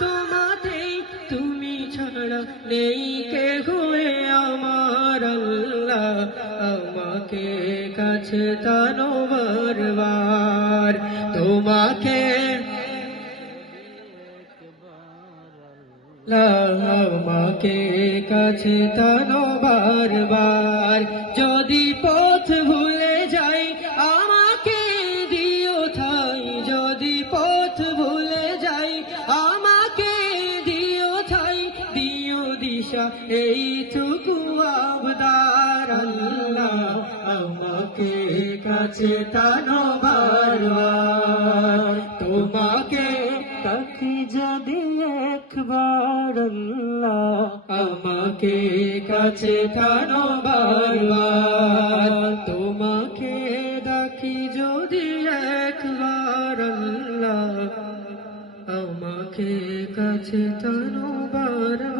তোমাতেই, তুমি ছাড়া নেই কেহ আমার আল্লাহ। আমাকে কাছে টানো বারবার, তোমাকে আমাকে কাছে টানো বারবার। যদি পথ ভুলে যাই আমাকে দিও ঠাই, যদি পথ ভুলে যাই আমাকে দিও ঠাই, দিও দিশা এইটুকু আবদার আল্লাহ। আমাকে কাছে টানো বারবার, তোমাকে তাকি যদি একবার আল্লাহ। আমাকে কাছে টানো বারবার, তোমাকে ডাকি যদি একবার আল্লাহ। আমাকে কাছে টানো বারবার।